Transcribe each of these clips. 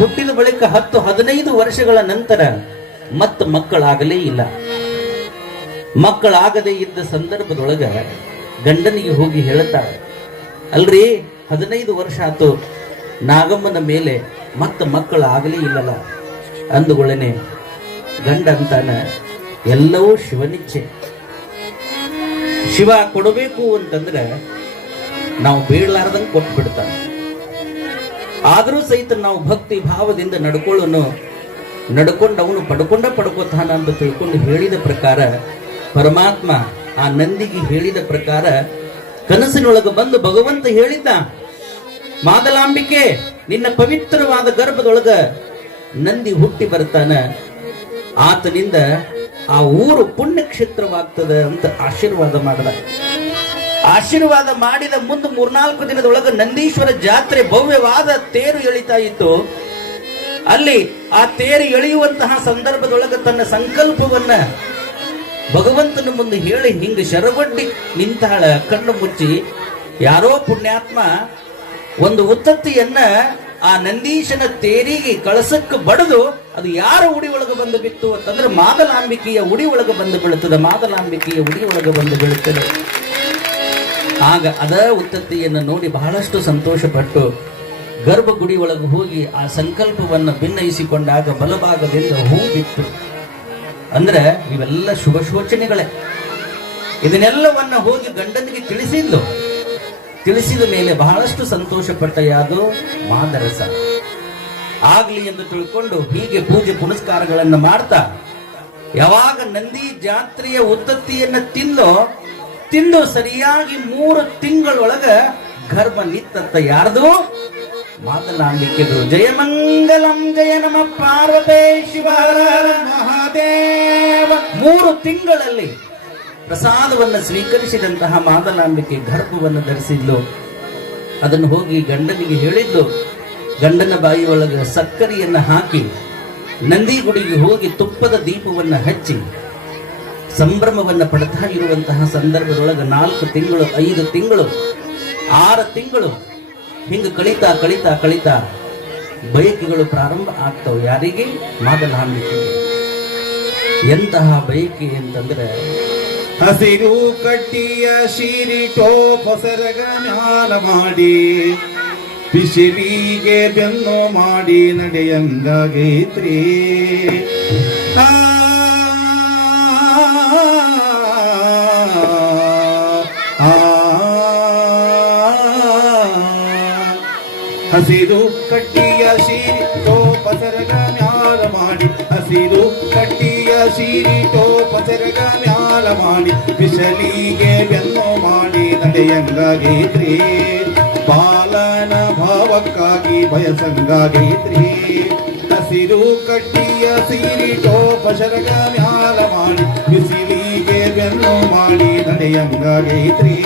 ಹುಟ್ಟಿದ ಬಳಿಕ ಹತ್ತು ಹದಿನೈದು ವರ್ಷಗಳ ನಂತರ ಮತ್ತ ಮಕ್ಕಳಾಗಲೇ ಇಲ್ಲ. ಮಕ್ಕಳಾಗದೇ ಇದ್ದ ಸಂದರ್ಭದೊಳಗ ಗಂಡನಿಗೆ ಹೋಗಿ ಹೇಳ್ತಾಳೆ ಅಲ್ರಿ, ಹದಿನೈದು ವರ್ಷ ಆತು, ನಾಗಮ್ಮನ ಮೇಲೆ ಮತ್ತ ಮಕ್ಕಳಾಗಲೇ ಇಲ್ಲಲ್ಲ. ಅಂದುಗಳೇನೆ ಗಂಡ ಅಂತಾನ ಎಲ್ಲವೂ ಶಿವನಿಚ್ಛೆ ಶಿವ ಕೊಡಬೇಕು ಅಂತಂದ್ರೆ ನಾವು ಬೇಡಲಾರ್ದಂಗೆ ಕೊಟ್ಟು ಬಿಡ್ತಾನೆ ಆದರೂ ಸಹಿತ ನಾವು ಭಕ್ತಿ ಭಾವದಿಂದ ನಡ್ಕೊಳ್ಳೋನು ನಡ್ಕೊಂಡು ಅವನು ಪಡ್ಕೊಂಡ ಪಡ್ಕೋತಾನ ಅಂತ ತಿಳ್ಕೊಂಡು ಹೇಳಿದ ಪ್ರಕಾರ, ಪರಮಾತ್ಮ ಆ ನಂದಿಗೆ ಹೇಳಿದ ಪ್ರಕಾರ ಕನಸಿನೊಳಗೆ ಬಂದು ಭಗವಂತ ಹೇಳಿದ್ದ, ಮಾದಲಾಂಬಿಕೆ, ನಿನ್ನ ಪವಿತ್ರವಾದ ಗರ್ಭದೊಳಗ ನಂದಿ ಹುಟ್ಟಿ ಬರ್ತಾನ. ಆತನಿಂದ ಆ ಊರು ಪುಣ್ಯಕ್ಷೇತ್ರವಾಗ್ತದೆ ಅಂತ ಆಶೀರ್ವಾದ ಮಾಡಿದ. ಆಶೀರ್ವಾದ ಮಾಡಿದ ಮುಂದೆ ಮೂರ್ನಾಲ್ಕು ದಿನದೊಳಗೆ ನಂದೀಶ್ವರ ಜಾತ್ರೆ ಭವ್ಯವಾದ ತೇರು ಎಳಿತಾ ಇತ್ತು. ಅಲ್ಲಿ ಆ ತೇರು ಎಳೆಯುವಂತಹ ಸಂದರ್ಭದೊಳಗೆ ತನ್ನ ಸಂಕಲ್ಪವನ್ನ ಭಗವಂತನ ಮುಂದೆ ಹೇಳಿ ಹಿಂಗ ಶರವಡ್ಡಿ ನಿಂತಾಳ, ಕಣ್ಣು ಮುಚ್ಚಿ. ಯಾರೋ ಪುಣ್ಯಾತ್ಮ ಒಂದು ಉತ್ತತ್ತಿಯನ್ನ ಆ ನಂದೀಶನ ತೇರಿಗೆ ಕಳಸಕ್ಕೆ ಬಡದು ಅದು ಯಾರ ಉಡಿ ಒಳಗೆ ಬಂದು ಬಿತ್ತು ಅಂತಂದ್ರೆ ಮಾದಲಾಂಬಿಕೆಯ ಉಡಿ ಒಳಗೆ ಬಂದು ಬೀಳುತ್ತದೆ ಮಾದಲಾಂಬಿಕೆಯ ಉಡಿ ಒಳಗೆ ಬಂದು ಬೀಳುತ್ತದೆ ಆಗ ಅದ ಉತ್ತತ್ತಿಯನ್ನು ನೋಡಿ ಬಹಳಷ್ಟು ಸಂತೋಷಪಟ್ಟು ಗರ್ಭಗುಡಿ ಒಳಗೆ ಹೋಗಿ ಆ ಸಂಕಲ್ಪವನ್ನು ಭಿನ್ನಯಿಸಿಕೊಂಡಾಗ ಬಲಭಾಗದಿಂದ ಹೂ ಬಿತ್ತು. ಅಂದ್ರೆ ಇವೆಲ್ಲ ಶುಭ ಶೋಚನೆಗಳೇ. ಇದನ್ನೆಲ್ಲವನ್ನ ಹೋಗಿ ಗಂಡನಿಗೆ ತಿಳಿಸಿದ್ಲು. ತಿಳಿಸಿದ ಮೇಲೆ ಬಹಳಷ್ಟು ಸಂತೋಷಪಟ್ಟ ಯಾವುದು ಮಾದರಸ. ಆಗ್ಲಿ ಎಂದು ತಿಳ್ಕೊಂಡು ಹೀಗೆ ಪೂಜೆ ಪುನಸ್ಕಾರಗಳನ್ನು ಮಾಡ್ತಾ, ಯಾವಾಗ ನಂದಿ ಜಾತ್ರೆಯ ಉತ್ತತ್ತಿಯನ್ನು ತಿಂದೋ ತಿಂದು ಸರಿಯಾಗಿ ಮೂರು ತಿಂಗಳೊಳಗ ಗರ್ಭ ನಿತ್ತತ್ತ ಯಾರ್ದು? ಮಾತನಾಡಲಿಕ್ಕಿದ್ರು ಜಯಮಂಗಲಂ ಜಯ ನಮ, ಪಾರ್ವತೇ ಶಿವ ಮಹಾದೇವ. ಮೂರು ತಿಂಗಳಲ್ಲಿ ಪ್ರಸಾದವನ್ನು ಸ್ವೀಕರಿಸಿದಂತಹ ಮಾತನಾಡಲಿಕ್ಕೆ ಗರ್ಭವನ್ನು ಧರಿಸಿದ್ಲು. ಅದನ್ನು ಹೋಗಿ ಗಂಡನಿಗೆ ಹೇಳಿದ್ದು, ಗಂಡನ ಬಾಯಿಯೊಳಗೆ ಸಕ್ಕರೆಯನ್ನು ಹಾಕಿ ನಂದಿ ಗುಡಿಗೆ ಹೋಗಿ ತುಪ್ಪದ ದೀಪವನ್ನು ಹಚ್ಚಿ ಸಂಭ್ರಮವನ್ನು ಪಡ್ತಾ ಇರುವಂತಹ ಸಂದರ್ಭದೊಳಗೆ ನಾಲ್ಕು ತಿಂಗಳು, ಐದು ತಿಂಗಳು, ಆರು ತಿಂಗಳು ಹಿಂಗೆ ಕಳೀತಾ ಕಳೀತಾ ಕಳೀತಾ ಬಯಕೆಗಳು ಪ್ರಾರಂಭ ಆಗ್ತಾವೆ. ಯಾರಿಗೆ? ಮಾದಲಾಂಬಿಕೆ ಎಂತಹ ಬಯಕೆ ಅಂತಂದ್ರೆ, ಹಸಿರು ಕಟ್ಟಿಯ ಶಿರಿಟೋ ಪೊಸರಗ ನಾಲ ಮಾಡಿ, ಬಿಸಿಲಿಗೆ ಬೆನ್ನು ಮಾಡಿ ನಡೆಯಂಗಾಗೈತ್ರಿ ಹಸಿರು ಕಟ್ಟಿಯ ಸೀರಿ ಪಸರಗ ಮ್ಯಾಲ ಮಾಡಿ. ಹಸಿರು ಕಟ್ಟಿಯ ಸೀರಿ ಪಸರಗ ಮ್ಯಾಲ ಮಾಡಿ. ಬಿಸಲಿಗೆ ಬೆನ್ನು ಮಾಡಿ ನಡೆಯಂಗಾಗೈತ್ರಿ ಬಾಲನ ಭಾವಕ್ಕಾಗಿ ಬಯಸಂಗಾಗೈತ್ರಿ ಹಸಿರು ಕಟ್ಟಿಯ ಸೀರಿ ಪಸರಗ ಮ್ಯಾಲ ಮಾಡಿ. ಬಿಸಿಲಿಗೆ ಬೆನ್ನು ಮಾಡಿ ನಡೆಯಂಗಾಗೈತ್ರಿ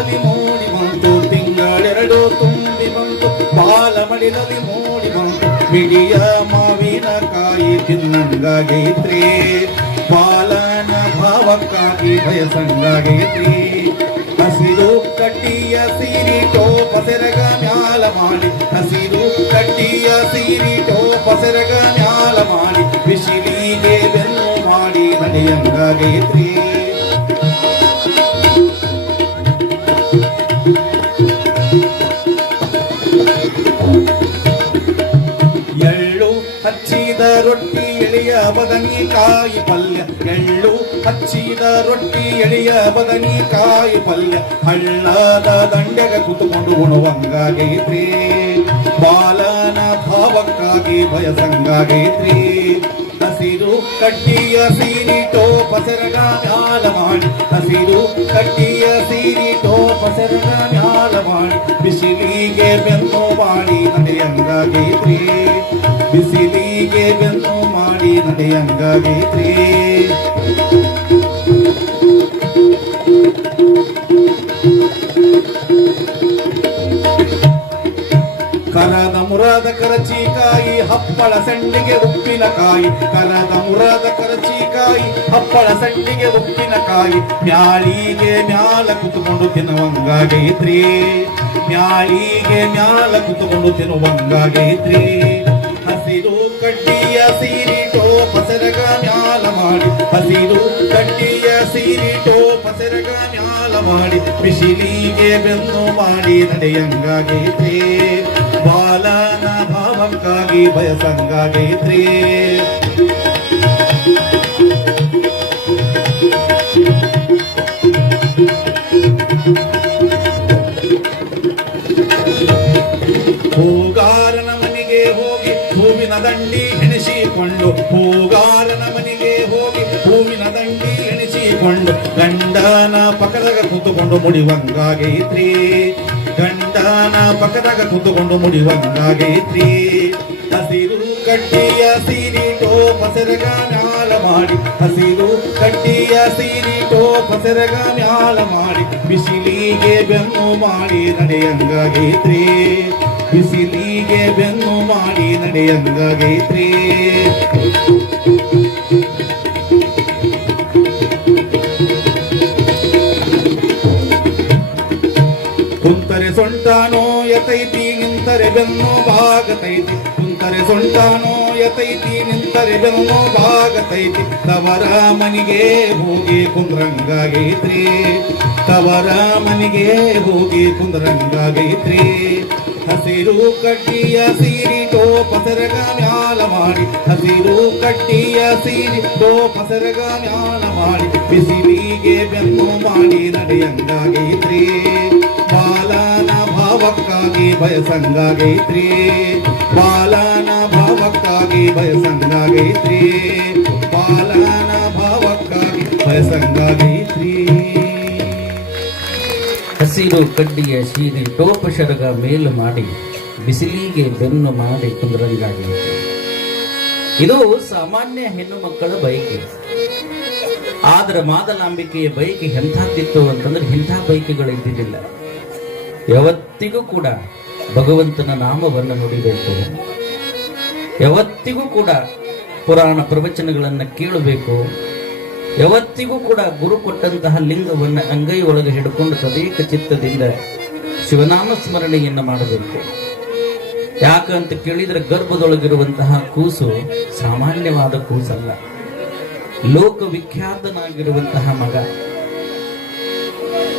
ಭಾವ ಮಡಿಲಲ್ಲಿ ಮೂಡಿ ಬಂತು ತಿಂಗಳೆರಡು ತುಂಬಿ ಬಂತು ಬಾಲ ಮಡಿಲಲ್ಲಿ ಮೂಡಿ ಬಂತು ಮಿಡಿಯ ಮಾವಿನ ಕಾಯಿ ತಿನ್ನಂಗಾಗೈತ್ರಿ ಬಾಲನ ಭಾವಕ್ಕಾಗಿ ಬಯಸಂಗಾಗೈತ್ರಿ ಹಸಿರು ಕಟ್ಟಿಯ ಸೀರಿಟೋ ಪಸೆರಗ ಮ್ಯಾಲ ಮಾಡಿ ಹಸಿರು ಕಟ್ಟಿಯ ಸೀರಿಟೋ ಪಸೆರಗ ಮ್ಯಾಲ ಮಾಡಿ ಬಿಸಿಲಿಗೆ ಬೆನ್ನು ಮಾಡಿ ನಡೆಯಂಗಾಗೈತ್ರಿ ಹಚ್ಚಿದ ರೊಟ್ಟಿ ಎಳೆಯ ಬದನೆಕಾಯಿ ಪಲ್ಯ. ಎಳ್ಳು ಹಚ್ಚಿದ ರೊಟ್ಟಿ ಎಳೆಯ ಬದನೆಕಾಯಿ ಪಲ್ಯ. ಹಳ್ಳದ ದಂಡೆಗ ಕುತುಕೊಂಡು ಉಣುವಂಗಾಗೈತ್ರಿ ಬಾಲನ ಭಾವಕ್ಕಾಗಿ ಬಯಸಂಗಾಗೈತ್ರಿ ಹಸಿರು ಕಟ್ಟಿಯ ಸೀರಿಟೋ ಪಸರಗ ಮ್ಯಾಲ ಮಾಡಿ ಹಸಿರು ಕಡ್ಡಿಯ ಸೀರಿಟೋ ಪಸರಗ ಮ್ಯಾಲ ಮಾಡಿ ಬಿಸಿಲಿಗೆ ಬೆನ್ನು ಮಾಡಿ ನಡೆಯಂಗಾಗೈತ್ರಿ ಬಿಸಿಲಿಗೆ ಬೆನ್ನು ಮಾಡಿ ನಡೆಯಂಗಾಗೈತ್ರಿ ಕರದ ಮುರಾದ ಕರಚಿಕಾಯಿ, ಹಪ್ಪಳ ಸಂಡಿಗೆ ಉಪ್ಪಿನಕಾಯಿ ಕರದ ಮುರಾದ ಕರಚಿಕಾಯಿ, ಹಪ್ಪಳ ಸಂಡಿಗೆ ಉಪ್ಪಿನಕಾಯಿ ಮ್ಯಾಳಿಗೆ ಮ್ಯಾಲ ಕುತ್ಕೊಂಡು ತಿನ್ನುವಂಗಾಗೈತ್ರಿ ಮ್ಯಾಳಿಗೆ ಮ್ಯಾಲ ಕುತ್ಕೊಂಡು ತಿನ್ನುವಂಗಾಗೈತ್ರಿ ಸೀರಿಟೋ ಪಸರಗ ನ್ಯಾಲ ಮಾಡಿ. ಹಸಿರು ಕಡ್ಡಿಯ ಸೀರಿಟೋ ಪಸರಗ ನ್ಯಾಲ ಮಾಡಿ. ಬಿಸಿಲಿಗೆ ಬೆನ್ನು ಮಾಡಿ ನಡೆಯಂಗಾಗೈತ್ರಿ ಬಾಲನ ಭಾವಕ್ಕಾಗಿ ಬಯಸಂಗಾಗೈತ್ರಿ ಗಂಡನ ಪಕ್ಕದಾಗ ಕೂತುಕೊಂಡು ಮುಡಿವಂಗಾಗೈತ್ರಿ ಗಂಡನ ಪಕ್ಕದಾಗ ಕೂತುಕೊಂಡು ಮುಡಿವಂಗಾಗೈತ್ರಿ ಹಸಿರು ಕಟ್ಟಿಯ ಸೀರಿಟೋ ಪಸರಗ ಮ್ಯಾಲ ಮಾಡಿ. ಹಸಿರು ಕಟ್ಟಿಯ ಸೀರಿಟೋ ಪಸರಗ ಮ್ಯಾಲ ಮಾಡಿ. ಬಿಸಿಲಿಗೆ ಬೆನ್ನು ಮಾಡಿ ನಡೆಯಂಗಾಗೈತ್ರಿ ಬಿಸಿಲಿಗೆ ಬೆನ್ನು ಮಾಡಿ ನಡೆಯಂಗಾಗೈತ್ರಿ ಕುಂತರೆ ಸೊಂಟಾನೋ ಯತೈತಿ ನಿಂತರೆ ಬೆನ್ನು ಭಾಗತೈತಿ. ಕುಂತರೆ ಸೊಂಟಾನೋ ಯತೈತಿ ನಿಂತರೆ ಬೆನ್ನು ಭಾಗತೈತಿ. ತವರ ಮನಿಗೆ ಹೋಗಿ ಕುಂದ್ರಂಗಾಗೈತ್ರಿ ತವರ ಮನಿಗೆ ಹೋಗಿ ಕುಂದ್ರಂಗಾಗೈತ್ರಿ ಹಸಿರು ಕಡ್ಡಿಯ ಸೀರಿಟೋ ಪಸರಗ ಮ್ಯಾಲ ಮಾಡಿ. ಹಸಿರು ಕಡ್ಡಿಯ ಸೀರಿಟೋ ಪಸರಗ ಮ್ಯಾಲ ಮಾಡಿ. ಬಿಸಿಲಿಗೆ ಬೆನ್ನು ಮಾಡಿ ನಡೆಯಂಗಾಗೈತ್ರಿ ಭಾವಕ್ಕಾಗಿ ಬಯಸಂಗಾಗೈತ್ರಿ ಬಾಲನ ಭಾವಕ್ಕಾಗಿ ಬಯಸಂಗಾಗೈತ್ರಿ ಬಾಲನ ಭಾವಕ್ಕಾಗಿ ಬಯಸಂಗಾಗೈತ್ರಿ ಹಸಿರು ಕಡ್ಡಿಯ ಸೀರೆ ಟೋಪ ಶರಗ ಮೇಲು ಮಾಡಿ, ಬಿಸಿಲಿಗೆ ಬೆನ್ನು ಮಾಡಿ ಕುಂದ್ರಂಗಾಗಿ. ಇದು ಸಾಮಾನ್ಯ ಹೆಣ್ಣು ಮಕ್ಕಳ ಬಯಕೆ ಆದ್ರೆ ಮಾದಲಾಂಬಿಕೆಯ ಬಯಕೆ ಎಂಥದ್ದಿತ್ತು ಅಂತಂದ್ರೆ ಇಂಥ ಬಯಕೆಗಳು ಇದ್ದಿದ್ದಿಲ್ಲ. ಯಾವತ್ತಿಗೂ ಕೂಡ ಭಗವಂತನ ನಾಮವನ್ನು ನುಡಿಬೇಕು. ಯಾವತ್ತಿಗೂ ಕೂಡ ಪುರಾಣ ಪ್ರವಚನಗಳನ್ನು ಕೇಳಬೇಕು. ಯಾವತ್ತಿಗೂ ಕೂಡ ಗುರು ಕೊಟ್ಟಂತಹ ಲಿಂಗವನ್ನು ಅಂಗೈ ಒಳಗೆ ಹಿಡ್ಕೊಂಡು ತದೇಕ ಚಿತ್ತದಿಂದ ಶಿವನಾಮ ಸ್ಮರಣೆಯನ್ನು ಮಾಡಬೇಕು ಯಾಕಂತ ಕೇಳಿದ್ರೆ ಗರ್ಭದೊಳಗಿರುವಂತಹ ಕೂಸು ಸಾಮಾನ್ಯವಾದ ಕೂಸಲ್ಲ. ಲೋಕವಿಖ್ಯಾತನಾಗಿರುವಂತಹ ಮಗ.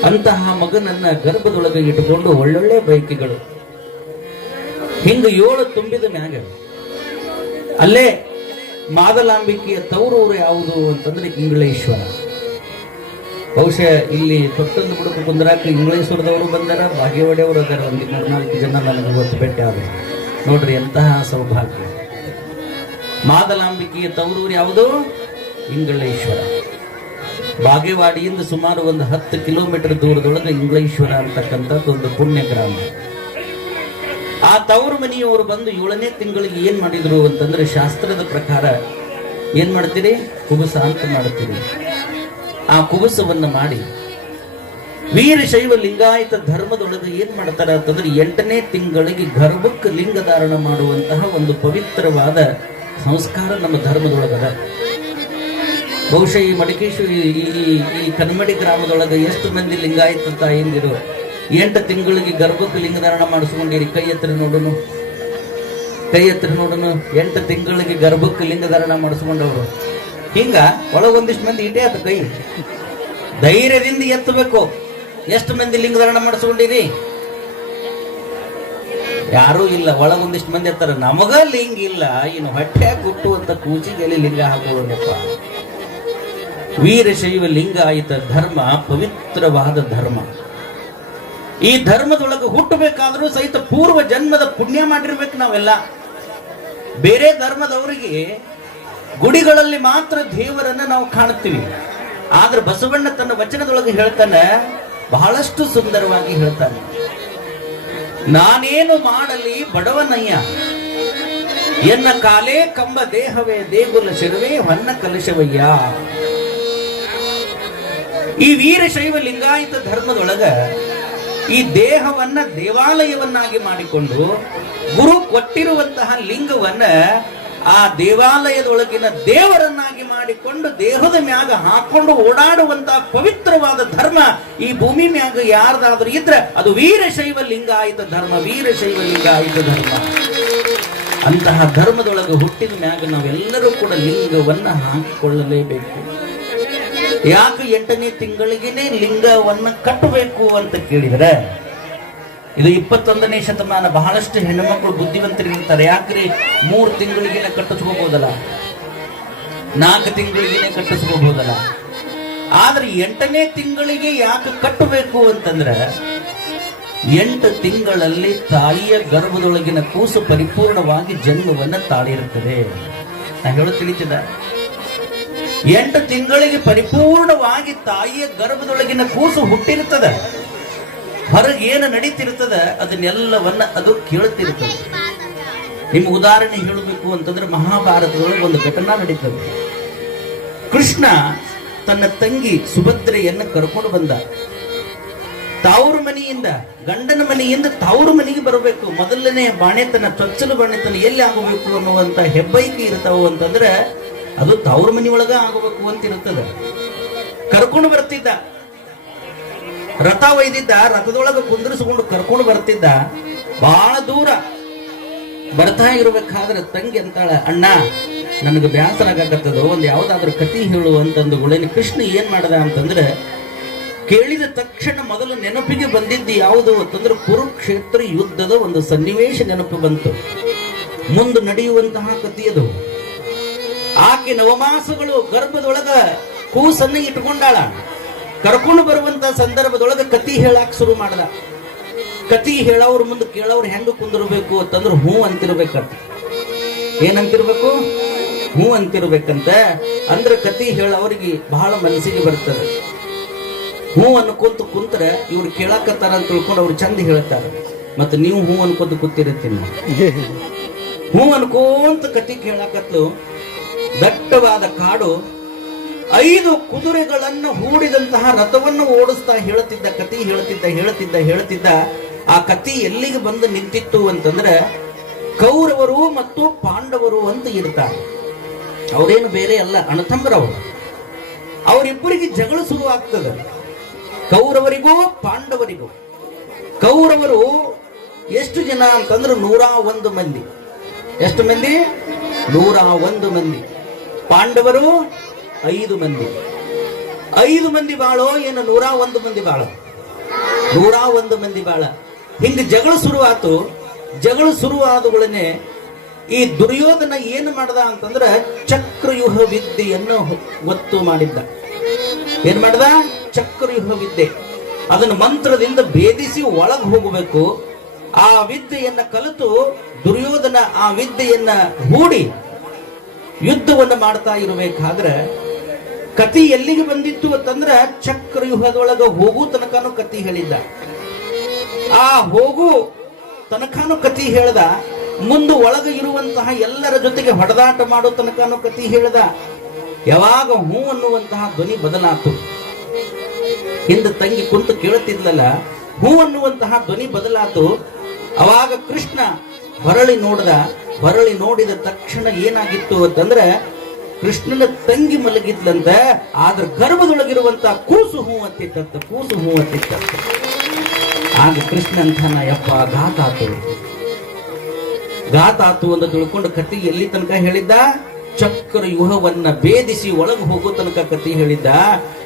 ಅಂತಹ ಮಗನನ್ನ ಗರ್ಭದೊಳಗೆ ಇಟ್ಟುಕೊಂಡು ಒಳ್ಳೊಳ್ಳೆ ಬೈಕಿಗಳು ಹಿಂಗ ಏಳು ತುಂಬಿದ ಮ್ಯಾಗ, ಅಲ್ಲೇ ಮಾದಲಾಂಬಿಕೆಯ ತವರೂರು ಯಾವುದು ಅಂತಂದ್ರೆ ಇಂಗ್ಲೇಶ್ವರ. ಬಹುಶಃ ಇಲ್ಲಿ ತೊಟ್ಟಂದು ಬುಡಕ ಬಂದ್ರಾಕ ಇಂಗ್ಲೇಶ್ವರದವರು ಬಂದಾರ ಭಾಗ್ಯವಾಡಿಯವರು ಅದರ. ಒಂದು ಮೂರ್ನಾಲ್ಕು ಜನ ನನಗೆ ಗೊತ್ತು ಭೇಟಿ ಆದರು. ನೋಡ್ರಿ ಎಂತಹ ಸೌಭಾಗ್ಯ. ಮಾದಲಾಂಬಿಕೆಯ ತವರೂರು ಯಾವುದು? ಇಂಗಳೇಶ್ವರ ಬಾಗೇವಾಡಿಯಿಂದ ಸುಮಾರು ಒಂದು ಹತ್ತು ಕಿಲೋಮೀಟರ್ ದೂರದೊಳಗೆ ಇಂಗ್ಲೇಶ್ವರ ಅಂತಕ್ಕಂಥದ್ದು ಒಂದು ಪುಣ್ಯ ಗ್ರಾಮ ಆ ತವರು ಮನೆಯವರು ಬಂದು ಏಳನೇ ತಿಂಗಳಿಗೆ ಏನ್ ಮಾಡಿದ್ರು ಅಂತಂದ್ರೆ ಶಾಸ್ತ್ರದ ಪ್ರಕಾರ ಏನ್ ಮಾಡ್ತೀರಿ? ಕುಬುಸ ಅಂತ ಮಾಡ್ತೀರಿ ಆ ಕುಬುಸವನ್ನು ಮಾಡಿ ವೀರಶೈವ ಲಿಂಗಾಯತ ಧರ್ಮದೊಳಗೆ ಏನ್ ಮಾಡ್ತಾರೆ ಅಂತಂದ್ರೆ ಎಂಟನೇ ತಿಂಗಳಿಗೆ ಗರ್ಭಕ್ಕೆ ಲಿಂಗ ಧಾರಣ ಮಾಡುವಂತಹ ಒಂದು ಪವಿತ್ರವಾದ ಸಂಸ್ಕಾರ ನಮ್ಮ ಧರ್ಮದೊಳಗದ. ಬಹುಶಃ ಈ ಮಡಿಕೇಶ್ವರಿ ಈ, ಈ- ಕನ್ಮಡಿ ಗ್ರಾಮದೊಳಗೆ ಎಷ್ಟು ಮಂದಿ ಲಿಂಗಾಯತ ತಾಯಿಂದಿರು ಎಂಟು ತಿಂಗಳಿಗೆ ಗರ್ಭಕ್ಕೆ ಲಿಂಗಧಾರಣ ಮಾಡಿಸ್ಕೊಂಡಿರಿ, ಕೈ ಎತ್ತರ ನೋಡುನು. ಕೈ ಎತ್ತರ ನೋಡುನು, ಎಂಟು ತಿಂಗಳಿಗೆ ಗರ್ಭಕ್ಕೆ ಲಿಂಗಧಾರಣ ಮಾಡಿಸ್ಕೊಂಡವ್ರು. ಹಿಂಗ ಒಳ ಒಂದಿಷ್ಟು ಮಂದಿ ಇಟೇ ಆತ ಕೈ. ಧೈರ್ಯದಿಂದ ಎತ್ತಬೇಕು. ಎಷ್ಟು ಮಂದಿ ಲಿಂಗಧಾರಣ ಮಾಡಿಸ್ಕೊಂಡಿರಿ? ಯಾರೂ ಇಲ್ಲ ಒಳ ಒಂದಿಷ್ಟು ಮಂದಿ ಎತ್ತಾರ. ನಮಗ ಲಿಂಗ ಇಲ್ಲ, ಇನ್ನು ಹೊಟ್ಟೆ ಕುಟ್ಟುವಂತ ಕೂಚಿಗೆ ಲಿಂಗ ಹಾಕುವಪ್ಪ ವೀರಶೈವ ಲಿಂಗಾಯತ ಧರ್ಮ, ಪವಿತ್ರವಾದ ಧರ್ಮ. ಈ ಧರ್ಮದೊಳಗೆ ಹುಟ್ಟಬೇಕಾದ್ರೂ ಸಹಿತ ಪೂರ್ವ ಜನ್ಮದ ಪುಣ್ಯ ಮಾಡಿರ್ಬೇಕು ನಾವೆಲ್ಲ. ಬೇರೆ ಧರ್ಮದವರಿಗೆ ಗುಡಿಗಳಲ್ಲಿ ಮಾತ್ರ ದೇವರನ್ನ ನಾವು ಕಾಣುತ್ತೀವಿ. ಆದ್ರೆ ಬಸವಣ್ಣ ತನ್ನ ವಚನದೊಳಗೆ ಹೇಳ್ತಾನೆ, ಬಹಳಷ್ಟು ಸುಂದರವಾಗಿ ಹೇಳ್ತಾನೆ. ನಾನೇನು ಮಾಡಲಿ ಬಡವನಯ್ಯ, ಎನ್ನ ಕಾಲೇ ಕಂಬ ದೇಹವೇ ದೇಗುಲ ಶಿರವೇ ಹೊನ್ನ ಕಲಶವಯ್ಯ. ಈ ವೀರಶೈವ ಲಿಂಗಾಯತ ಧರ್ಮದೊಳಗ ಈ ದೇಹವನ್ನ ದೇವಾಲಯವನ್ನಾಗಿ ಮಾಡಿಕೊಂಡು ಗುರು ಕೊಟ್ಟಿರುವಂತಹ ಲಿಂಗವನ್ನ ಆ ದೇವಾಲಯದೊಳಗಿನ ದೇವರನ್ನಾಗಿ ಮಾಡಿಕೊಂಡು ದೇಹದ ಮ್ಯಾಗ ಹಾಕೊಂಡು ಓಡಾಡುವಂತಹ ಪವಿತ್ರವಾದ ಧರ್ಮ ಈ ಭೂಮಿ ಮ್ಯಾಗ ಯಾರ್ದಾದ್ರೂ ಇದ್ರೆ ಅದು ವೀರಶೈವ ಲಿಂಗಾಯತ ಧರ್ಮ ವೀರಶೈವ ಲಿಂಗಾಯತ ಧರ್ಮ. ಅಂತಹ ಧರ್ಮದೊಳಗೆ ಹುಟ್ಟಿದ ಮ್ಯಾಗ ನಾವೆಲ್ಲರೂ ಕೂಡ ಲಿಂಗವನ್ನ ಹಾಕಿಕೊಳ್ಳಲೇಬೇಕು. ಯಾಕೆ ಎಂಟನೇ ತಿಂಗಳಿಗೆನೆ ಲಿಂಗವನ್ನ ಕಟ್ಟಬೇಕು ಅಂತ ಕೇಳಿದ್ರೆ, ಇದು ಇಪ್ಪತ್ತೊಂದನೇ ಶತಮಾನ ಬಹಳಷ್ಟು ಹೆಣ್ಣುಮಕ್ಕಳು ಬುದ್ಧಿವಂತರಿರ್ತಾರೆ ಯಾಕ್ರಿ? ಮೂರು ತಿಂಗಳಿಗೆನೆ ಕಟ್ಟಿಸ್ಕೋಬಹುದಲ್ಲ ನಾಲ್ಕು ತಿಂಗಳಿಗೆನೆ ಕಟ್ಟಿಸ್ಕೋಬಹುದಲ್ಲ ಆದ್ರೆ ಎಂಟನೇ ತಿಂಗಳಿಗೆ ಯಾಕೆ ಕಟ್ಟಬೇಕು ಅಂತಂದ್ರೆ, ಎಂಟು ತಿಂಗಳಲ್ಲಿ ತಾಯಿಯ ಗರ್ಭದೊಳಗಿನ ಕೂಸು ಪರಿಪೂರ್ಣವಾಗಿ ಜನ್ಮವನ್ನ ತಾಳಿರುತ್ತದೆ. ನಾ ಹೇಳೋ ತಿಳಿತಿದ ಎಂಟು ತಿಂಗಳಿಗೆ ಪರಿಪೂರ್ಣವಾಗಿ ತಾಯಿಯ ಗರ್ಭದೊಳಗಿನ ಕೂಸು ಹುಟ್ಟಿರುತ್ತದೆ. ಹೊರಗೆ ಏನು ನಡೀತಿರ್ತದ ಅದನ್ನೆಲ್ಲವನ್ನ ಅದು ಕೇಳುತ್ತಿರುತ್ತದೆ. ನಿಮ್ಮ ಉದಾಹರಣೆ ಹೇಳಬೇಕು ಅಂತಂದ್ರೆ ಮಹಾಭಾರತದೊಳಗೆ ಒಂದು ಘಟನಾ ನಡೀತದೆ. ಕೃಷ್ಣ ತನ್ನ ತಂಗಿ ಸುಭದ್ರೆಯನ್ನು ಕರ್ಕೊಂಡು ಬಂದ. ತಾವ್ರ ಮನೆಯಿಂದ, ಗಂಡನ ಮನೆಯಿಂದ ತಾವ್ರ ಮನೆಗೆ ಬರಬೇಕು. ಮೊದಲನೇ ಬಾಣೆತನ, ಚೊಚ್ಚಲು ಬಾಣೆತನ ಎಲ್ಲಿ ಆಗಬೇಕು ಅನ್ನುವಂತ ಹೆಬ್ಬೈಕೆ ಇರ್ತಾವು ಅಂತಂದ್ರೆ ಅದು ತವ್ರ ಒಳಗ ಆಗಬೇಕು ಅಂತ ಇರುತ್ತದ ಕರ್ಕೊಂಡು ಬರ್ತಿದ್ದ. ರಥ ಒಯ್ದಿದ್ದ, ರಥದೊಳಗ ಕುಂದಿರಿಸಿಕೊಂಡು ಕರ್ಕೊಂಡು ಬರ್ತಿದ್ದ. ಬಹಳ ದೂರ ಬರ್ತಾ ಇರ್ಬೇಕಾದ್ರೆ ತಂಗಿ ಅಂತಾಳ, ಅಣ್ಣ, ನನಗೆ ಬ್ಯಾಸರ ಆಗತ್ತದೋ ಒಂದು ಯಾವ್ದಾದ್ರು ಕತಿ ಹೇಳು ಅಂತಂದು ಗುಳೇನು ಕೃಷ್ಣ ಏನ್ ಮಾಡ್ದ ಅಂತಂದ್ರೆ, ಕೇಳಿದ ತಕ್ಷಣ ಮೊದಲು ನೆನಪಿಗೆ ಬಂದಿದ್ದು ಯಾವುದು ಅಂತಂದ್ರೆ ಕುರುಕ್ಷೇತ್ರ ಯುದ್ಧದ ಒಂದು ಸನ್ನಿವೇಶ ನೆನಪು ಬಂತು. ಮುಂದೆ ನಡೆಯುವಂತಹ ಕಥೆಯದು ಆಕೆ ನವಮಾಸಗಳು ಗರ್ಭದೊಳಗ ಕೂಸನ್ನ ಇಟ್ಕೊಂಡಾಳ ಕರ್ಕೊಂಡು ಬರುವಂತ ಸಂದರ್ಭದೊಳಗ ಕತಿ ಹೇಳಾಕ್ ಶುರು ಮಾಡ್ದ. ಕತಿ ಹೇಳೋರ್ ಮುಂದೆ ಕೇಳೋರು ಹೆಂಗ ಕುಂದಿರ್ಬೇಕು ಅಂತಂದ್ರೆ ಹೂ ಅಂತಿರ್ಬೇಕಂತ. ಏನಂತಿರ್ಬೇಕು? ಹೂ ಅಂತಿರ್ಬೇಕಂತ. ಅಂದ್ರೆ ಕತಿ ಹೇಳೋರಿಗೆ ಬಹಳ ಮನಸ್ಸಿಗೆ ಬರ್ತದೆ. ಹೂ ಅನ್ಕೊಂತ ಕುಂತ್ರ ಇವ್ರು ಕೇಳಾಕತ್ತಾರ ಅಂತ ತಿಳ್ಕೊಂಡು ಅವ್ರು ಚಂದ ಹೇಳ್ತಾರೆ. ಮತ್ತೆ ನೀವು ಹೂ ಅನ್ಕೊಂತ ಕೂತಿರತ್ತೀನಿ ಹೂ ಅನ್ಕೋಂತ ಕತಿ ಕೇಳಾಕತ್ಲು ದಟ್ಟವಾದ ಕಾಡು ಐದು ಕುದುರೆಗಳನ್ನು ಹೂಡಿದಂತಹ ರಥವನ್ನು ಓಡಿಸ್ತಾ ಹೇಳುತ್ತಿದ್ದ ಕತಿ ಹೇಳುತ್ತಿದ್ದ ಹೇಳುತ್ತಿದ್ದ ಹೇಳುತ್ತಿದ್ದ ಆ ಕತಿ ಎಲ್ಲಿಗೆ ಬಂದು ನಿಂತಿತ್ತು ಅಂತಂದ್ರೆ ಕೌರವರು ಮತ್ತು ಪಾಂಡವರು ಅಂತ ಇರ್ತಾರೆ. ಅವರೇನು ಬೇರೆ ಅಲ್ಲ ಅಣತಂಬರವರು ಅವರಿಬ್ಬರಿಗೆ ಜಗಳ ಶುರು ಆಗ್ತದೆ. ಕೌರವರಿಗೂ, ಪಾಂಡವರಿಗೂ. ಕೌರವರು ಎಷ್ಟು ಜನ ಅಂತಂದ್ರೆ ನೂರ ಒಂದು ಮಂದಿ. ಎಷ್ಟು ಮಂದಿ? ನೂರ ಒಂದು ಮಂದಿ. ಪಾಂಡವರು ಐದು ಮಂದಿ. ಐದು ಮಂದಿ ಬಾಳೋ ಏನು ನೂರ ಒಂದು ಮಂದಿ ಬಾಳ. ನೂರ ಒಂದು ಮಂದಿ ಬಾಳ. ಹಿಂಗ ಜಗಳ ಶುರುವಾತು. ಜಗಳ ಶುರುವಾದಗಳನ್ನೇ ಈ ದುರ್ಯೋಧನ ಏನು ಮಾಡ್ದ ಅಂತಂದ್ರ ಚಕ್ರವ್ಯೂಹ ವಿದ್ಯೆಯನ್ನು ಒತ್ತು ಮಾಡಿದ್ದ. ಏನ್ ಮಾಡ್ದ? ಚಕ್ರವ್ಯೂಹ ವಿದ್ಯೆ. ಅದನ್ನು ಮಂತ್ರದಿಂದ ಭೇದಿಸಿ ಒಳಗ್ ಹೋಗಬೇಕು. ಆ ವಿದ್ಯೆಯನ್ನ ಕಲಿತು ದುರ್ಯೋಧನ ಆ ವಿದ್ಯೆಯನ್ನ ಹೂಡಿ ಯುದ್ಧವನ್ನು ಮಾಡ್ತಾ ಇರಬೇಕಾದ್ರೆ ಕತಿ ಎಲ್ಲಿಗೆ ಬಂದಿತ್ತು ಅಂತಂದ್ರ ಚಕ್ರವ್ಯೂಹದೊಳಗ ಹೋಗು ತನಕನೂ ಕತಿ ಹೇಳಿದ್ದ. ಆ ಹೋಗು ತನಕನೂ ಕತಿ ಹೇಳ್ದ. ಮುಂದೆ ಒಳಗ ಇರುವಂತಹ ಎಲ್ಲರ ಜೊತೆಗೆ ಹೊಡೆದಾಟ ಮಾಡೋ ತನಕನೂ ಕತಿ ಹೇಳ್ದ. ಯಾವಾಗ ಹೂ ಅನ್ನುವಂತಹ ಧ್ವನಿ ಬದಲಾತು. ಹಿಂದೆ ತಂಗಿ ಕುಂತು ಕೇಳುತ್ತಿದ್ಲಲ್ಲ, ಹೂ ಅನ್ನುವಂತಹ ಧ್ವನಿ ಬದಲಾತು. ಅವಾಗ ಕೃಷ್ಣ ಹೊರಳಿ ನೋಡ್ದ, ಹೊರಳಿ ನೋಡಿದ ತಕ್ಷಣ ಏನಾಗಿತ್ತು ಅಂತಂದ್ರೆ, ಕೃಷ್ಣನ ತಂಗಿ ಮಲಗಿದ್ಲಂತ, ಆದ್ರ ಗರ್ಭದೊಳಗಿರುವಂತ ಕೂಸು ಹೂ ಅಂತಿತ್ತಂತ, ಕೂಸು ಹೂ ಆಗ ಕೃಷ್ಣ ಅಂತಾನ, ಯಪ್ಪ ಗಾತಾತು ಗಾತಾತು ಅಂತ ತಿಳ್ಕೊಂಡು ಕತಿ ಎಲ್ಲಿ ತನಕ ಹೇಳಿದ್ದ? ಚಕ್ರ ಯುಹವನ್ನ ಭೇದಿಸಿ ಒಳಗೆ ಹೋಗೋ ತನಕ ಕತಿ ಹೇಳಿದ್ದ.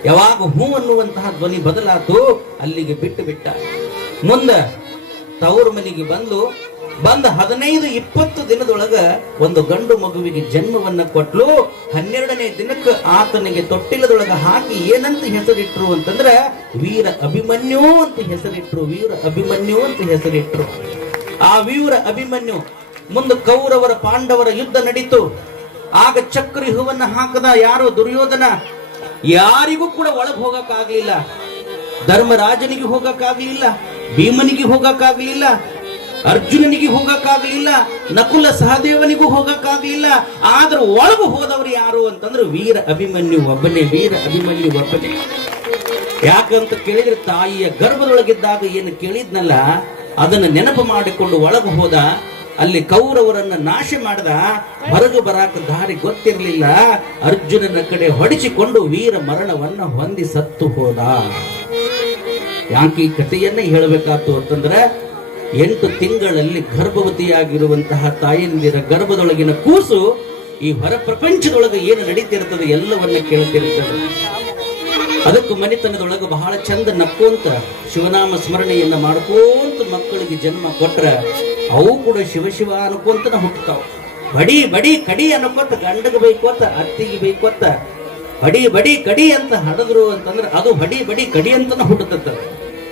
ಯಾವಾಗ ಹೂ ಅನ್ನುವಂತಹ ಧ್ವನಿ ಬದಲಾತು, ಅಲ್ಲಿಗೆ ಬಿಟ್ಟು ಬಿಟ್ಟ. ಮುಂದ ತವರು ಮನೆಗೆ ಬಂದು ಬಂದ ಹದಿನೈದು ಇಪ್ಪತ್ತು ದಿನದೊಳಗ ಒಂದು ಗಂಡು ಮಗುವಿಗೆ ಜನ್ಮವನ್ನ ಕೊಟ್ಲು. ಹನ್ನೆರಡನೇ ದಿನಕ್ಕೆ ಆತನಿಗೆ ತೊಟ್ಟಿಲದೊಳಗ ಹಾಕಿ ಏನಂತ ಹೆಸರಿಟ್ರು ಅಂತಂದ್ರ, ವೀರ ಅಭಿಮನ್ಯು ಅಂತ ಹೆಸರಿಟ್ರು, ವೀರ ಅಭಿಮನ್ಯು ಅಂತ ಹೆಸರಿಟ್ರು. ಆ ವೀರ ಅಭಿಮನ್ಯು ಮುಂದೆ ಕೌರವರ ಪಾಂಡವರ ಯುದ್ಧ ನಡೀತು. ಆಗ ಚಕ್ರಿ ಹೂವನ್ನ ಹಾಕದ ಯಾರು ದುರ್ಯೋಧನ? ಯಾರಿಗೂ ಕೂಡ ಒಳಗೆ ಹೋಗಕ್ಕಾಗ್ಲಿಲ್ಲ. ಧರ್ಮರಾಜನಿಗೆ ಹೋಗಕ್ಕಾಗ್ಲಿಲ್ಲ. ಭೀಮನಿಗೆ ಹೋಗಕ್ಕಾಗ್ಲಿಲ್ಲ. ಅರ್ಜುನನಿಗೆ ಹೋಗಕ್ಕಾಗ್ಲಿಲ್ಲ, ನಕುಲ ಸಹದೇವನಿಗೂ ಹೋಗಕ್ಕಾಗ್ಲಿಲ್ಲ, ಆದ್ರ ಒಳಗು ಹೋದವರು ಯಾರು ಅಂತಂದ್ರೆ ವೀರ ಅಭಿಮನ್ಯು ಒಬ್ಬನೇ, ವೀರ ಅಭಿಮನ್ಯು ಒಬ್ಬನೇ. ಯಾಕಂತ ಕೇಳಿದ್ರೆ ತಾಯಿಯ ಗರ್ಭದೊಳಗಿದ್ದಾಗ ಏನು ಕೇಳಿದ್ನಲ್ಲ, ಅದನ್ನ ನೆನಪು ಮಾಡಿಕೊಂಡು ಒಳಗು ಹೋದ, ಅಲ್ಲಿ ಕೌರವರನ್ನ ನಾಶ ಮಾಡಿದ, ಹೊರಗು ಬರಾಕ ದಾರಿ ಗೊತ್ತಿರಲಿಲ್ಲ, ಅರ್ಜುನನ ಕಡೆ ಹೊಡಿಸಿಕೊಂಡು ವೀರ ಮರಣವನ್ನ ಹೊಂದಿ ಸತ್ತು ಹೋದ. ಯಾಕೆ ಈ ಕಥೆಯನ್ನೇ ಹೇಳಬೇಕಾತು ಅಂತಂದ್ರೆ ಎಂಟು ತಿಂಗಳಲ್ಲಿ ಗರ್ಭವತಿಯಾಗಿರುವಂತಹ ತಾಯಂದಿರ ಗರ್ಭದೊಳಗಿನ ಕೂಸು ಈ ಹೊರ ಪ್ರಪಂಚದೊಳಗೆ ಏನು ನಡೀತಿರ್ತದೆ ಎಲ್ಲವನ್ನ ಕೇಳ್ತಿರ್ತದೆ ಅದಕ್ಕೂ ಮನೆತನದೊಳಗೆ ಬಹಳ ಚಂದ ನಕ್ಕೋಂತ ಶಿವನಾಮ ಸ್ಮರಣೆಯನ್ನ ಮಾಡ್ಕೋಂತ ಮಕ್ಕಳಿಗೆ ಜನ್ಮ ಕೊಟ್ರ ಅವು ಕೂಡ ಶಿವಶಿವ ಶಿವ ಅನ್ಕೊಂತನ ಹುಟ್ಟತಾವ ಬಡಿ ಬಡಿ ಕಡಿ ಅನ್ಕೋತ ಗಂಡಗೆ ಬೇಕೋತ ಅತ್ತಿಗೆ ಬೇಕೋತ ಬಡಿ ಬಡಿ ಕಡಿ ಅಂತ ಹಡದ್ರು ಅಂತಂದ್ರೆ ಅದು ಬಡಿ ಬಡಿ ಕಡಿ ಅಂತನ ಹುಟ್ಟುತ್ತ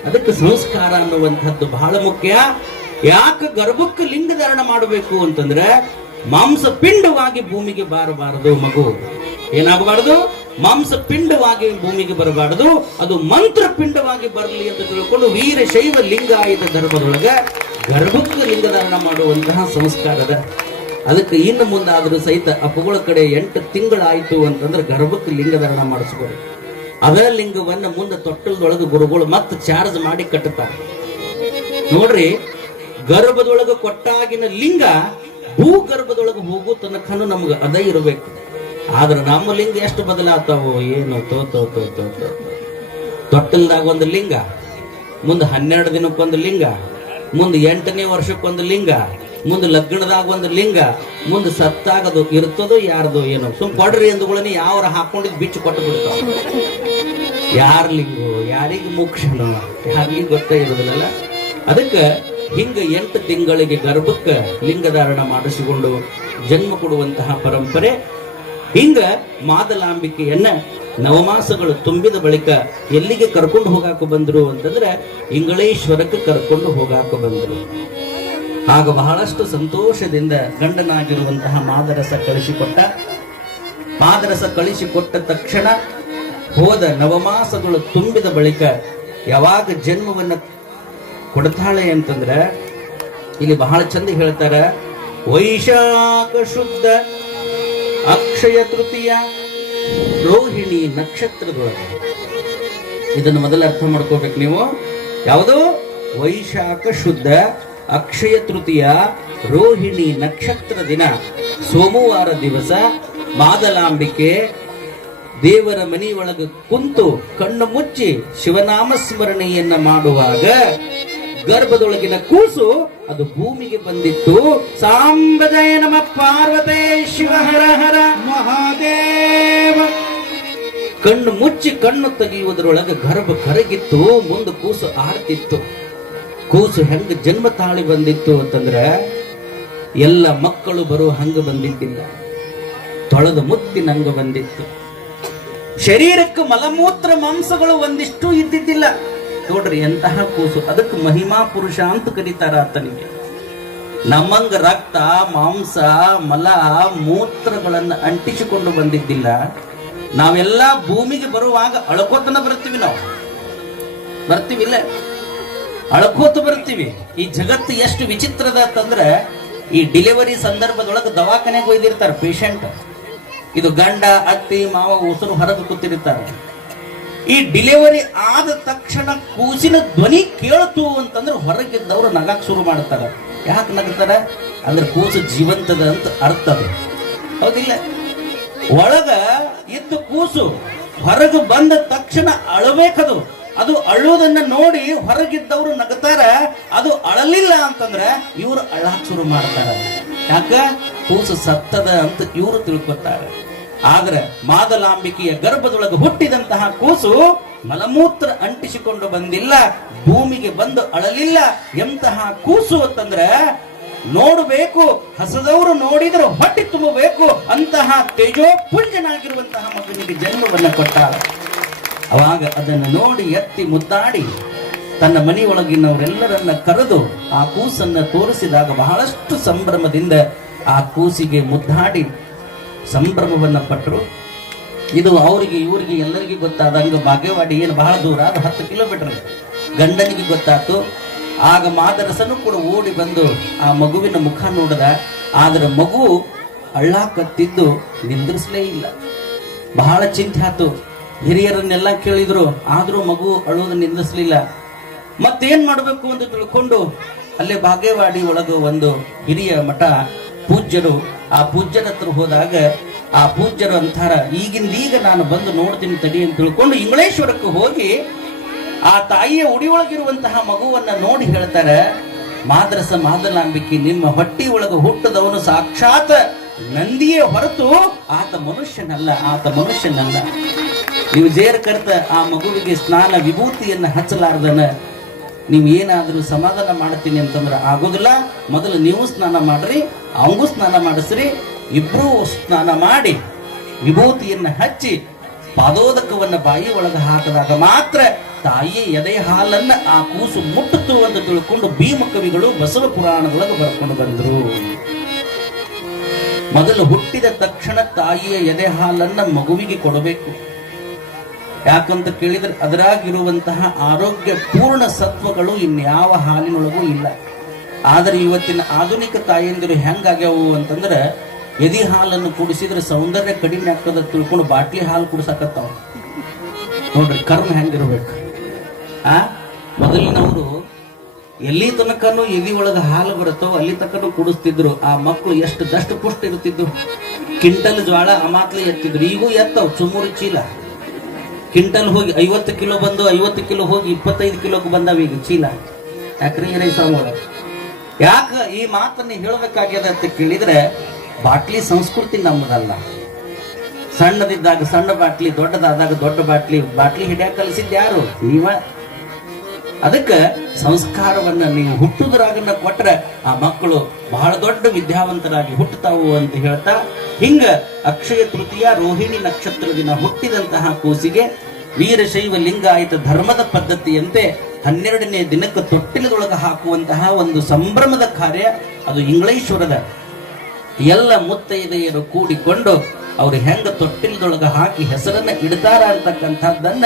ಅದಕ್ಕೆ ಸಂಸ್ಕಾರ ಅನ್ನುವಂಥದ್ದು ಬಹಳ ಮುಖ್ಯ. ಯಾಕೆ ಗರ್ಭಕ್ಕೆ ಲಿಂಗ ಧಾರಣ ಮಾಡಬೇಕು ಅಂತಂದ್ರೆ ಮಾಂಸ ಪಿಂಡವಾಗಿ ಭೂಮಿಗೆ ಬಾರಬಾರದು ಮಗು. ಏನಾಗಬಾರದು? ಮಾಂಸ ಪಿಂಡವಾಗಿ ಭೂಮಿಗೆ ಬರಬಾರದು. ಅದು ಮಂತ್ರ ಪಿಂಡವಾಗಿ ಬರಲಿ ಅಂತ ತಿಳ್ಕೊಂಡು ವೀರಶೈವ ಲಿಂಗಾಯತ ಧರ್ಮದೊಳಗ ಗರ್ಭಕ್ಕೆ ಲಿಂಗಧಾರಣ ಮಾಡುವಂತಹ ಸಂಸ್ಕಾರದ ಅದಕ್ಕೆ ಇನ್ನು ಮುಂದಾದರೂ ಸಹಿತ ಅಪ್ಪಗಳ ಕಡೆ ಎಂಟು ತಿಂಗಳಾಯಿತು ಅಂತಂದ್ರೆ ಗರ್ಭಕ್ಕೆ ಲಿಂಗಧಾರಣ ಮಾಡಿಸ್ಬೋದು ಅದ ಲಿಂಗವನ್ನ ಮುಂದೆ ತೊಟ್ಟಲದೊಳಗೆ ಗುರುಗಳು ಮತ್ತೆ ಚಾರ್ಜ್ ಮಾಡಿ ಕಟ್ಟುತ್ತಾರೆ. ನೋಡ್ರಿ, ಗರ್ಭದೊಳಗೆ ಕೊಟ್ಟಾಗಿನ ಲಿಂಗ ಭೂಗರ್ಭದೊಳಗೆ ಹೋಗು ತನಕನು ನಮ್ಗೆ ಅದೇ ಇರಬೇಕು. ಆದ್ರೆ ನಮ್ಮ ಲಿಂಗ ಎಷ್ಟು ಬದಲಾತಾವೋ ಏನು ತೋ ತೋ ತೋ ತೋ. ತೊಟ್ಟಲ್ದಾಗ ಒಂದು ಲಿಂಗ, ಮುಂದೆ ಹನ್ನೆರಡು ದಿನಕ್ಕೊಂದು ಲಿಂಗ, ಮುಂದೆ ಎಂಟನೇ ವರ್ಷಕ್ಕೊಂದು ಲಿಂಗ, ಮುಂದೆ ಲಗ್ನದಾಗ ಒಂದು ಲಿಂಗ, ಮುಂದೆ ಸತ್ತಾಗದು ಇರ್ತದೋ ಯಾರದೋ ಏನೋ. ಸುಮ್ ಕೊಡ್ರಿ ಎಂದುಗಳನ್ನ ಯಾವ್ರ ಹಾಕೊಂಡಿದ್ ಬಿಚ್ಚು ಕೊಟ್ಟು ಬಿಡ್ತಾವ ಯಾರ ಲಿಂಗು, ಯಾರಿಗೆ ಮೋಕ್ಷನೋ ಯಾರಿಗೆ ಗೊತ್ತೇ ಇರೋದಿಲ್ಲಲ್ಲ ಅದಕ್ಕೆ ಹಿಂಗ ಎಂಟು ತಿಂಗಳಿಗೆ ಗರ್ಭಕ್ಕೆ ಲಿಂಗಧಾರಣ ಮಾಡಿಸಿಕೊಂಡು ಜನ್ಮ ಕೊಡುವಂತಹ ಪರಂಪರೆ. ಹಿಂಗ ಮಾದಲಾಂಬಿಕೆಯನ್ನ ನವಮಾಸಗಳು ತುಂಬಿದ ಬಳಿಕ ಎಲ್ಲಿಗೆ ಕರ್ಕೊಂಡು ಹೋಗಾಕ ಬಂದರು ಅಂತಂದ್ರೆ ಇಂಗಳೇಶ್ವರಕ್ಕೆ ಕರ್ಕೊಂಡು ಹೋಗಾಕ ಬಂದರು. ಆಗ ಬಹಳಷ್ಟು ಸಂತೋಷದಿಂದ ಗಂಡನಾಗಿರುವಂತಹ ಮಾದರಸ ಕಳಿಸಿಕೊಟ್ಟ. ಮಾದರಸ ಕಳಿಸಿಕೊಟ್ಟ ತಕ್ಷಣ ಹೋದ ನವಮಾಸಗಳು ತುಂಬಿದ ಬಳಿಕ ಯಾವಾಗ ಜನ್ಮವನ್ನು ಕೊಡ್ತಾಳೆ ಅಂತಂದ್ರೆ ಇಲ್ಲಿ ಬಹಳ ಚಂದ ಹೇಳ್ತಾರೆ, ವೈಶಾಖ ಶುದ್ಧ ಅಕ್ಷಯ ತೃತೀಯ ರೋಹಿಣಿ ನಕ್ಷತ್ರದೊಳಗೆ. ಇದನ್ನು ಮೊದಲು ಅರ್ಥ ಮಾಡ್ಕೋಬೇಕು ನೀವು. ಯಾವುದು? ವೈಶಾಖ ಶುದ್ಧ ಅಕ್ಷಯ ತೃತೀಯ ರೋಹಿಣಿ ನಕ್ಷತ್ರ ದಿನ ಸೋಮವಾರ ದಿವಸ ಮಾದಲಾಂಬಿಕೆ ದೇವರ ಮನೆಯೊಳಗೆ ಕುಂತು ಕಣ್ಣು ಮುಚ್ಚಿ ಶಿವನಾಮ ಸ್ಮರಣೆಯನ್ನ ಮಾಡುವಾಗ ಗರ್ಭದೊಳಗಿನ ಕೂಸು ಅದು ಭೂಮಿಗೆ ಬಂದಿತ್ತು. ಸಾಂಬದಯ ನಮ ಪಾರ್ವತೇ ಶಿವ ಹರ ಹರ ಮಹಾದೇವ. ಕಣ್ಣು ಮುಚ್ಚಿ ಕಣ್ಣು ತೆಗೆಯುವುದರೊಳಗೆ ಗರ್ಭ ಕರಗಿತ್ತು, ಮುಂದೆ ಕೂಸು ಆಡ್ತಿತ್ತು ಕೂಸು ಹೆಂಗ ಜನ್ಮ ತಾಳಿ ಬಂದಿತ್ತು ಅಂತಂದ್ರೆ ಎಲ್ಲ ಮಕ್ಕಳು ಬರೋ ಹಂಗ ಬಂದಿದ್ದಿಲ್ಲ. ತೊಳೆದ ಮುತ್ತಿನಂಗ ಬಂದಿತ್ತು. ಶರೀರಕ್ಕೆ ಮಲಮೂತ್ರ ಮಾಂಸಗಳು ಒಂದಿಷ್ಟು ಇದ್ದಿದ್ದಿಲ್ಲ. ನೋಡ್ರಿ, ಎಂತಹ ಕೂಸು. ಅದಕ್ಕೆ ಮಹಿಮಾ ಪುರುಷ ಅಂತ ಕರೀತಾರ ಆತನಿಗೆ. ನಮ್ಮಂಗ ರಕ್ತ, ಮಾಂಸ, ಮಲ, ಮೂತ್ರಗಳನ್ನು ಅಂಟಿಸಿಕೊಂಡು ಬಂದಿದ್ದಿಲ್ಲ. ನಾವೆಲ್ಲ ಭೂಮಿಗೆ ಬರುವಾಗ ಅಳ್ಕೋತನ ಬರ್ತೀವಿ ನಾವು. ಬರ್ತೀವಿ ಇಲ್ಲ ಅಳಕೋತ ಬರ್ತೀವಿ. ಈ ಜಗತ್ತು ಎಷ್ಟು ವಿಚಿತ್ರದ ಅಂತಂದ್ರೆ, ಈ ಡಿಲಿವರಿ ಸಂದರ್ಭದೊಳಗೆ ದವಾಖಾನೆಗೆ ಒಯ್ದಿರ್ತಾರೆ ಪೇಷಂಟ್. ಇದು ಗಂಡ, ಅತ್ತಿ, ಮಾವ, ಉಸಿರು ಹೊರಗೆ ಕೂತಿರ್ತಾರೆ ಈ ಡಿಲಿವರಿ ಆದ ತಕ್ಷಣ ಕೂಸಿನ ಧ್ವನಿ ಕೇಳ್ತು ಅಂತಂದ್ರೆ ಹೊರಗಿದ್ದವರು ನಗಾಕ್ ಶುರು ಮಾಡ್ತಾರೆ. ಯಾಕೆ ನಗ್ತಾರ? ಅಂದ್ರೆ ಕೂಸು ಜೀವಂತದ ಅಂತ ಅರ್ಥ ಅದು. ಹೌದಿಲ್ಲ? ಒಳಗ ಇದ್ದ ಕೂಸು ಹೊರಗೆ ಬಂದ ತಕ್ಷಣ ಅಳಬೇಕದು. ಅದು ಅಳುವುದನ್ನ ನೋಡಿ ಹೊರಗಿದ್ದವರು ನಗತಾರ, ಅದು ಅಳಲಿಲ್ಲ ಅಂತಂದ್ರೆ ಇವರು ಅಳಾಕ್ ಶುರು ಮಾಡ್ತಾರೆ. ಯಾಕ? ಕೂಸು ಸತ್ತದ ಅಂತ ಇವರು ತಿಳ್ಕೊತಾರೆ. ಆದ್ರೆ ಮಾದಲಾಂಬಿಕೆಯ ಗರ್ಭದೊಳಗೆ ಹುಟ್ಟಿದಂತಹ ಕೂಸು ಮಲಮೂತ್ರ ಅಂಟಿಸಿಕೊಂಡು ಬಂದಿಲ್ಲ, ಭೂಮಿಗೆ ಬಂದು ಅಳಲಿಲ್ಲ. ಎಂತಹ ಕೂಸು ಅಂತಂದ್ರೆ, ನೋಡಬೇಕು, ಹಸದವರು ನೋಡಿದ್ರೆ, ಹೊಟ್ಟೆ ತುಂಬಬೇಕು, ಅಂತಹ ತೇಜೋಪುಂಜನಾಗಿರುವಂತಹ ಮಗನಿಗೆ ಜನ್ಮವನ್ನ ಕೊಟ್ಟ ಅವಾಗ ಅದನ್ನು ನೋಡಿ ಎತ್ತಿ ಮುದ್ದಾಡಿ, ತನ್ನ ಮನೆಯೊಳಗಿನವರೆಲ್ಲರನ್ನ ಕರೆದು ಆ ಕೂಸನ್ನ ತೋರಿಸಿದಾಗ ಬಹಳಷ್ಟು ಸಂಭ್ರಮದಿಂದ ಆ ಕೂಸಿಗೆ ಮುದ್ದಾಡಿ ಸಂಭ್ರಮವನ್ನ ಪಟ್ಟರು ಇದು ಅವರಿಗೆ, ಇವರಿಗೆ, ಎಲ್ಲರಿಗೂ ಗೊತ್ತಾದಂಗೆ ಭಾಗ್ಯವಾಡಿ ಏನು ಬಹಳ ದೂರ ಅದು ಹತ್ತು ಕಿಲೋಮೀಟರ್ ಗಂಡನಿಗೆ ಗೊತ್ತಾಯ್ತು ಆಗ ಮಾದರಸನು ಕೂಡ ಓಡಿ ಬಂದು ಆ ಮಗುವಿನ ಮುಖ ನೋಡಿದ. ಆದರೆ ಮಗು ಅಳ್ಳಾಕತ್ತಿದ್ದು ನಿಂದ್ರಿಸಲೇ ಇಲ್ಲ. ಬಹಳ ಚಿಂತೆ ಆಯ್ತು ಹಿರಿಯರನ್ನೆಲ್ಲ ಕೇಳಿದ್ರು, ಆದರೂ ಮಗು ಅಳುವುದು ನಿಲ್ಲಿಸ್ಲಿಲ್ಲ ಮತ್ತೇನು ಮಾಡಬೇಕು ಅಂತ ತಿಳ್ಕೊಂಡು ಅಲ್ಲೇ ಬಾಗೇವಾಡಿ ಒಳಗೆ ಒಂದು ಹಿರಿಯ ಮಠ ಪೂಜ್ಯರು, ಆ ಪೂಜ್ಯರ ಹತ್ರ ಹೋದಾಗ ಆ ಪೂಜ್ಯರು ಅಂತಾರ ಈಗಿಂದೀಗ ನಾನು ಬಂದು ನೋಡ್ತೀನಿ ತಡಿ ಅಂತ ತಿಳ್ಕೊಂಡು ಇಂಗಳೇಶ್ವರಕ್ಕೆ ಹೋಗಿ ಆ ತಾಯಿಯ ಉಡಿಯೊಳಗಿರುವಂತಹ ಮಗುವನ್ನ ನೋಡಿ ಹೇಳ್ತಾರೆ, ಮಾದ್ರಸ ಮಾದಲಾಂಬಿಕೆ ನಿಮ್ಮ ಹೊಟ್ಟಿ ಒಳಗೆ ಹುಟ್ಟದವನು ಸಾಕ್ಷಾತ್ ನಂದಿಯೇ ಹೊರತು ಆತ ಮನುಷ್ಯನಲ್ಲ ಆತ ಮನುಷ್ಯನಲ್ಲ. ನೀವು ಜೇರ್ ಕರ್ತ ಆ ಮಗುವಿಗೆ ಸ್ನಾನ ವಿಭೂತಿಯನ್ನ ಹಚ್ಚಲಾರ್ದನ, ನೀವು ಏನಾದರೂ ಸಮಾಧಾನ ಮಾಡ್ತೀನಿ ಅಂತಂದ್ರೆ ಆಗೋದಿಲ್ಲ, ಮೊದಲು ನೀವು ಸ್ನಾನ ಮಾಡ್ರಿ ಅವಂಗೂ ಸ್ನಾನ ಮಾಡಿಸ್ರಿ, ಇಬ್ರು ಸ್ನಾನ ಮಾಡಿ ವಿಭೂತಿಯನ್ನ ಹಚ್ಚಿ ಪಾದೋದಕವನ್ನ ಬಾಯಿ ಒಳಗೆ ಹಾಕಿದಾಗ ಮಾತ್ರ ತಾಯಿ ಎದೆ ಹಾಲನ್ನ ಆ ಕೂಸು ಮುಟ್ಟುತ್ತು ಅಂತ ತಿಳ್ಕೊಂಡು ಭೀಮ ಕವಿಗಳು ಬಸವ ಪುರಾಣದೊಳಗೆ ಬರ್ಕೊಂಡು ಬಂದರು. ಮೊದಲು ಹುಟ್ಟಿದ ತಕ್ಷಣ ತಾಯಿಯ ಎದೆ ಹಾಲನ್ನ ಮಗುವಿಗೆ ಕೊಡಬೇಕು. ಯಾಕಂತ ಕೇಳಿದ್ರೆ ಅದರಾಗಿರುವಂತಹ ಆರೋಗ್ಯ ಪೂರ್ಣ ಸತ್ವಗಳು ಇನ್ಯಾವ ಹಾಲಿನೊಳಗೂ ಇಲ್ಲ. ಆದರೆ ಇವತ್ತಿನ ಆಧುನಿಕ ತಾಯಂದಿರು ಹೆಂಗಾಗ್ಯಾವು ಅಂತಂದ್ರೆ ಎದಿ ಹಾಲನ್ನು ಕುಡಿಸಿದ್ರೆ ಸೌಂದರ್ಯ ಕಡಿಮೆ ಆಗ್ತದ ತಿಳ್ಕೊಂಡು ಬಾಟ್ಲಿ ಹಾಲು ಕುಡಿಸಕತ್ತಾವ. ನೋಡ್ರಿ, ಕರ್ಮ ಹೆಂಗಿರ್ಬೇಕು? ಆ? ಮೊದಲಿನವರು ಎಲ್ಲಿ ತನಕನೂ ಎದಿ ಒಳಗೆ ಹಾಲು ಬರುತ್ತೋ ಅಲ್ಲಿ ತನಕನೂ ಕುಡಿಸ್ತಿದ್ರು. ಆ ಮಕ್ಕಳು ಎಷ್ಟು ದಷ್ಟು ಪುಷ್ಟ ಇರುತ್ತಿದ್ರು ಕಿಂಟಲ್ ಜ್ವಾಳ ಅಮಾತ್ಲೆ ಎತ್ತಿದ್ರು. ಈಗೂ ಎತ್ತವ್ ಚುಮೂರು ಚೀಲ. ಕಿಂಟಲ್ ಹೋಗಿ ಐವತ್ತು ಕಿಲೋ ಬಂದು ಐವತ್ತು ಕಿಲೋ ಹೋಗಿ ಇಪ್ಪತ್ತೈದು ಕಿಲೋಗೆ ಬಂದಾವ ಈಗ ಚೀಲ. ಯಾಕ್ರೆ ಏನೇ ಸ್ವಾಮಿಗಳು ಯಾಕ ಈ ಮಾತನ್ನ ಹೇಳಬೇಕಾಗ್ಯದ ಅಂತ ಕೇಳಿದ್ರೆ, ಬಾಟ್ಲಿ ಸಂಸ್ಕೃತಿ ನಮ್ಮದಲ್ಲ. ಸಣ್ಣದಿದ್ದಾಗ ಸಣ್ಣ ಬಾಟ್ಲಿ, ದೊಡ್ಡದಾದಾಗ ದೊಡ್ಡ ಬಾಟ್ಲಿ ಬಾಟ್ಲಿ ಹಿಡಿಯಾಕ ಕಲಿಸಿದ್ ಯಾರು? ನೀವ. ಅದಕ್ಕೆ ಸಂಸ್ಕಾರವನ್ನ ನೀವು ಹುಟ್ಟುದ್ರಾಗನ್ನ ಕೊಟ್ರೆ ಆ ಮಕ್ಕಳು ಬಹಳ ದೊಡ್ಡ ವಿದ್ಯಾವಂತರಾಗಿ ಹುಟ್ಟುತ್ತಾವು ಅಂತ ಹೇಳ್ತಾ, ಹಿಂಗ ಅಕ್ಷಯ ತೃತೀಯ ರೋಹಿಣಿ ನಕ್ಷತ್ರ ದಿನ ಹುಟ್ಟಿದಂತಹ ಕೂಸಿಗೆ ವೀರಶೈವ ಲಿಂಗಾಯತ ಧರ್ಮದ ಪದ್ಧತಿಯಂತೆ ಹನ್ನೆರಡನೇ ದಿನಕ್ಕೆ ತೊಟ್ಟಿಲದೊಳಗೆ ಹಾಕುವಂತಹ ಒಂದು ಸಂಭ್ರಮದ ಕಾರ್ಯ ಅದು ಇಂಗ್ಲೇಶ್ವರದ. ಎಲ್ಲ ಮುತ್ತೈದೆಯರು ಕೂಡಿಕೊಂಡು ಅವ್ರು ಹೆಂಗ ತೊಟ್ಟಿಲದೊಳಗೆ ಹಾಕಿ ಹೆಸರನ್ನ ಇಡ್ತಾರ ಅಂತಕ್ಕಂಥದ್ದನ್ನ